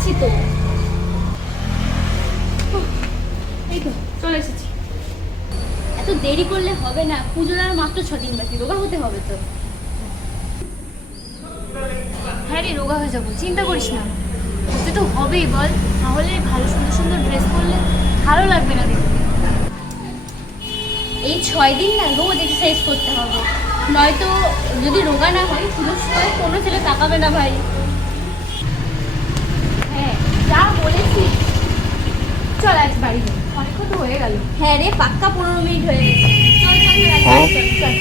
আছি তো। এই তো চলে এসেছি। এত দেরি করলে হবে না, পুজোর আর মাত্র 6 দিন বাকি, রোগা হতে হবে তো। হ্যাঁ রে, রোগা হয়ে যাবো, চিন্তা করিস না। হতে তো হবেই বল, তাহলে ভালো সুন্দর সুন্দর ড্রেস পরলে ভালো লাগবে না দেখতে। এই 6 দিন না রোজ এক্সারসাইজ করতে হবে, নয়তো যদি রোগা না হয় পুজোর সময় কোনো ছেলে তাকাবে না ভাই। হ্যাঁ যা বলেছি। চল আজ বাড়ি যাই, অনেকক্ষণ তো হয়ে গেল। হ্যাঁ রে, পাক্কা 15 মিনিট হয়ে গেছে। চল চল চল, আজ বাড়ি চল চল।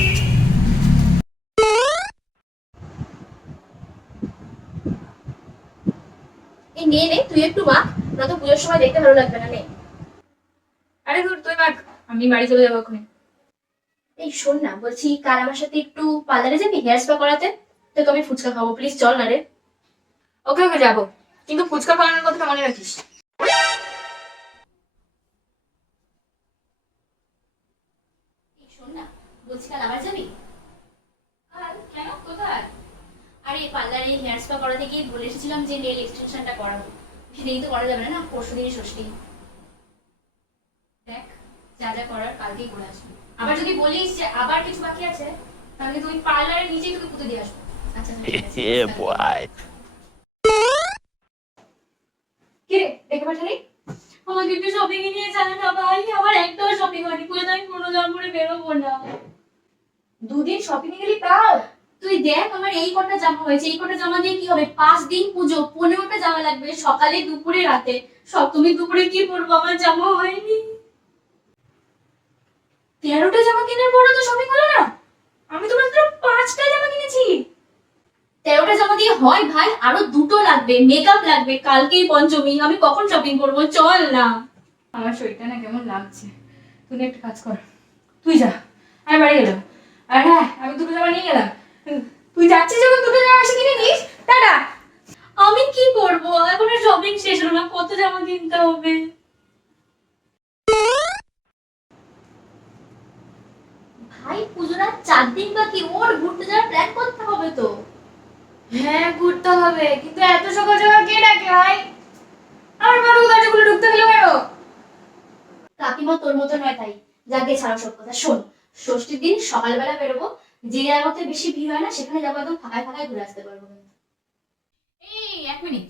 এই নে নে, তুই একটু মাখ, নয়তো পুজোর সময় দেখতে ভালো লাগবে না। নে। আরে দূর, তুই মাখ, আমি বাড়ি চলে যাবো ওখানে। এই শোন না, বলছি কাল আমার সাথে একটু পার্লারে যাবি হেয়ার স্পা করাতে? তোকে আমি ফুচকা খাবো, প্লিজ চল না রে। ওকে ওকে যাবো, কিন্তু ফুচকা খাওয়ানোর কথাটা মনে রাখিস। এই শোন না, বলছি কাল আবার যাবি? আর কেন, কোথায়? আরে পার্লারে হেয়ার স্পা করাতে গিয়ে বলে এসেছিলাম যে নেল এক্সটেনশনটা করাবো, সেদিনই তো করা যাবে না, না পরশু দিনই ষষ্ঠী। দেখ, যা যা করার কালকেই করে আসবি। আবার যদি বলিস যে আবার কিছু বাকি আছে, তাহলে তুই পার্লারের নিচেই তোকে পুঁতে দিয়ে আসবো। আচ্ছা ঠিক আছে। Yeah, boy. কি রে, দেখে পাঠালি? আমাকে একটু শপিং এ নিয়ে যাবে না ভাই, আমার একটাও শপিং হয়নি, পুজোতে আমি কোনো দাম করে বেরোবো না। দুদিন শপিং এ গেলি তাও? তুই দেখ, আমার এই কটা জামা হয়েছে, এই কটা জামা দিয়ে কি হবে? 5 দিন পুজো, 15টা জামা লাগবে, সকালে দুপুরে রাতে। সপ্তমী দুপুরে কি পরবো, আমার জামা হয়নি। 13টা জামা কেনার পরও তো শপিং হলো না? আমি তো মাত্র 5টা জামা কিনেছি। 13টা জামা দিয়ে হয় ভাই, আরো দুটো লাগবে, মেকআপ লাগবে, কালকেই পঞ্চমী, আমি কখন শপিং করবো? চল না। আমার শরীরটা না কেমন লাগছে, তুই না একটা কাজ কর, তুই যা, আমি বাড়ি গেলাম। আর হ্যাঁ, আমি দুটো জামা নিয়ে গেলাম, তুই যাচ্ছিস যখন দুটো জামা এসে কিনে নিস। টাটা। আমি কি করবো, এখনো শপিং শেষ হলো না, কত জামা কিনতে হবে। ভাই পুজোর আর 4 দিন বাকি, ওর ঘুরতে যাওয়ার প্ল্যান করতে হবে তো। হ্যাঁ ঘুরতে হবে, কিন্তু এত সকাল সকাল কে ডাকে ভাই? আমার বড় দরজাগুলো ঢুকতে গেল কেন? কাকিমা তোর মতো নয় তাই। যাকে ছাড়া সব কথা শোন, ষষ্ঠীর দিন সকালবেলা বেরোবো, যে জায়গাতে বেশি ভিড় হয় না সেখানে যাবো, একদম ফাঁকায় ফাঁকায় ঘুরে আসতে পারবো। এই এক মিনিট,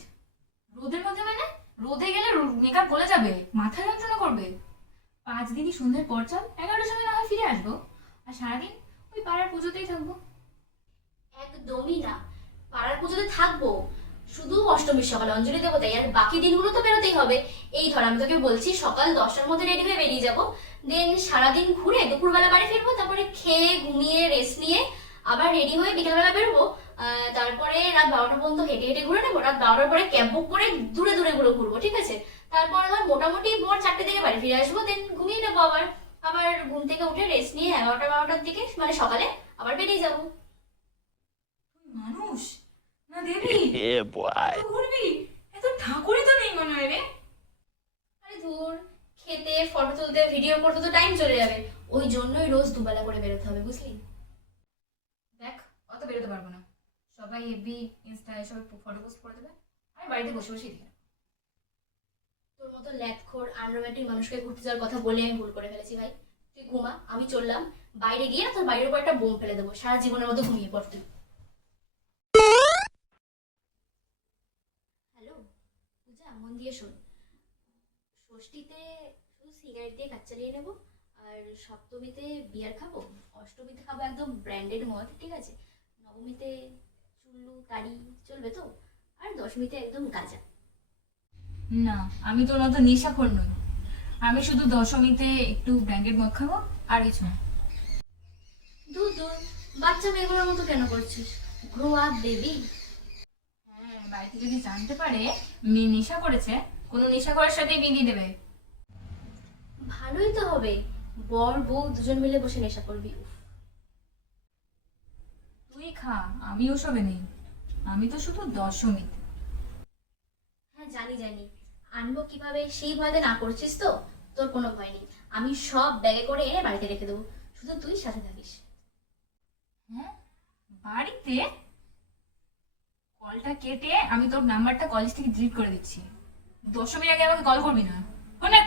রোদের মধ্যে মানে? রোদে গেলে মেকআপ গলে যাবে, মাথা যন্ত্রণা করবে। 5 দিনই সন্ধ্যের পর চল, 11টার সময় না হয় ফিরে আসবো, আর সারাদিন ওই পাড়ার পুজোতেই থাকবো। একদমই না, পাড়ার পুজোতে থাকবো, শুধু অষ্টমীর সকালে অঞ্জলি দেবো তাই, আর বাকি দিনগুলো তো বেরোতেই হবে। এই ধর আমি তোকে বলছি, সকাল 10টার মধ্যে রেডি হয়ে বেরিয়ে যাবো, দেন সারাদিন ঘুরে দুপুরবেলা বাড়ি ফিরবো, তারপরে খেয়ে ঘুমিয়ে রেস্ট নিয়ে আবার রেডি হয়ে বিকালবেলা বেরোবো। তারপরে রাত 12টা পর্যন্ত হেঁটে হেঁটে ঘুরে নেবো, রাত 12টার পরে ক্যাব বুক করে দূরে দূরে ঘুরবো, ঠিক আছে? তারপর ধর মোটামুটি ভোর 4টে থেকে বাড়ি ফিরে আসবো, দেন ঘুমিয়ে নেবো আবার। আবার ঘুম থেকে উঠে রেস্ট নিয়ে 11টা 12টার দিকে মানে সকালে আবার বেরিয়ে যাবো। মানুষ না দেবী, Yeah, boy. এত ঘুরবি? এত ঠাকুরই তো নেই মনে হয় রে। আরে ধুর, খেতে ফটো তুলতে ভিডিও করতে তো টাইম চলে যাবে, ওই জন্যই রোজ দুবেলা করে বেরোতে হবে, বুঝলি? দেখ, অত বেরোতে পারবো না, সবাই এফবি ইনস্টা এসব ফটো পোস্ট করে দেবে, আমি বাড়িতে বসে বসেই দেখি। তোর মতো ল্যাথখোর আনরোম্যান্টিক মানুষকে ঘুরতে যাওয়ার কথা বলে আমি ভুল করে ফেলেছি ভাই। তুই ঘুমা, আমি চললাম। বাইরে গিয়ে তোর বাইরের উপর একটা বোম ফেলে দেবো, সারা জীবনের মতো ঘুমিয়ে পড় তুই। হ্যালো পূজা, মন দিয়ে শোন। ষষ্ঠীতে শুধু সিগারেট দিয়ে কাজ চালিয়ে নেবো, আর সপ্তমীতে বিয়ার খাবো, অষ্টমীতে খাবো একদম ব্র্যান্ডেড মদ, ঠিক আছে? নবমীতে চুল্লু তাড়ি চলবে তো, আর দশমীতে একদম গাঁজা। না, আমি তোর মতো নেশাখোর নই, আমি শুধু দশমীতে একটু ব্র্যান্ডেড মদ খাবো, আর কিছু না। দূর দূর, বাচ্চা মেয়েগুলোর মতো কেন করছিস? Grow up baby. হ্যাঁ, বাড়িতে যদি জানতে পারে মেয়ে নেশা করেছে, কোনো নেশা করার সাথে বিয়ে দেবে। ভালোই তো হবে, বর বউ দুজন মিলে বসে নেশা করবি। উফ। তুই খা, আমি ওসবে নেই, আমি তো শুধু দশমীতে। হ্যাঁ জানি জানি, আনবো কিভাবে সেই ভয়তে না করছিস তো, তোর কোনো ভয় নেই, আমি সব ব্যাগে করে এনে বাড়িতে রেখে দেবো, শুধু তুই সাথে থাকিস। হ্যাঁ, বাড়িতে? কলটা কেটে আমি তোর নাম্বারটা কলেজ থেকে ডিলিট করে দিচ্ছি। 10 মিনিট আগে আমাকে কল করবি না। অনেক